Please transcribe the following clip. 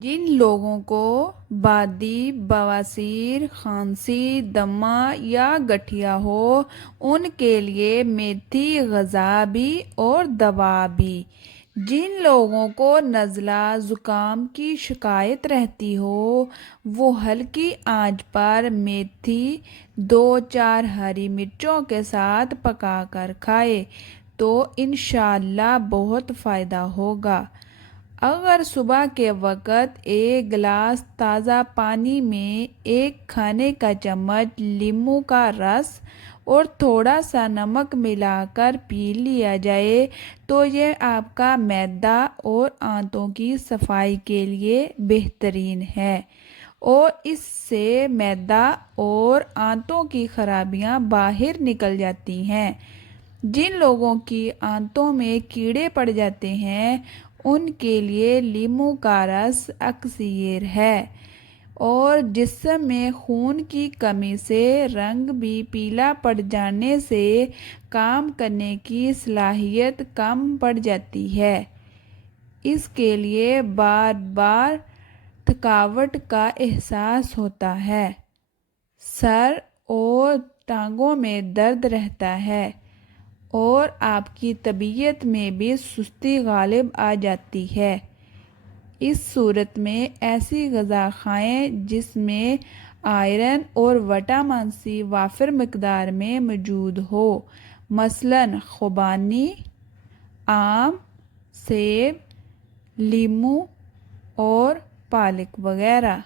جن لوگوں کو بادی، بواسیر، کھانسی، دمہ یا گٹھیا ہو ان کے لیے میتھی غذا بھی اور دوا بھی۔ جن لوگوں کو نزلہ زکام کی شکایت رہتی ہو وہ ہلکی آنچ پر میتھی 2-4 ہری مرچوں کے ساتھ پکا کر کھائے تو انشاءاللہ بہت فائدہ ہوگا۔ اگر صبح کے وقت ایک گلاس تازہ پانی میں 1 کھانے کا چمچ لیموں کا رس اور تھوڑا سا نمک ملا کر پی لیا جائے تو یہ آپ کا معدہ اور آنتوں کی صفائی کے لیے بہترین ہے اور اس سے معدہ اور آنتوں کی خرابیاں باہر نکل جاتی ہیں۔ جن لوگوں کی آنتوں میں کیڑے پڑ جاتے ہیں ان کے لیے لیموں کا رس اکسیر ہے اور جسم میں خون کی کمی سے رنگ بھی پیلا پڑ جانے سے کام کرنے کی صلاحیت کم پڑ جاتی ہے۔ اس کے لیے بار بار تھکاوٹ کا احساس ہوتا ہے، سر اور ٹانگوں میں درد رہتا ہے اور آپ کی طبیعت میں بھی سستی غالب آ جاتی ہے۔ اس صورت میں ایسی غذا کھائیں جس میں آئرن اور وٹامن سی وافر مقدار میں موجود ہو، مثلاً خوبانی، آم، سیب، لیموں اور پالک وغیرہ۔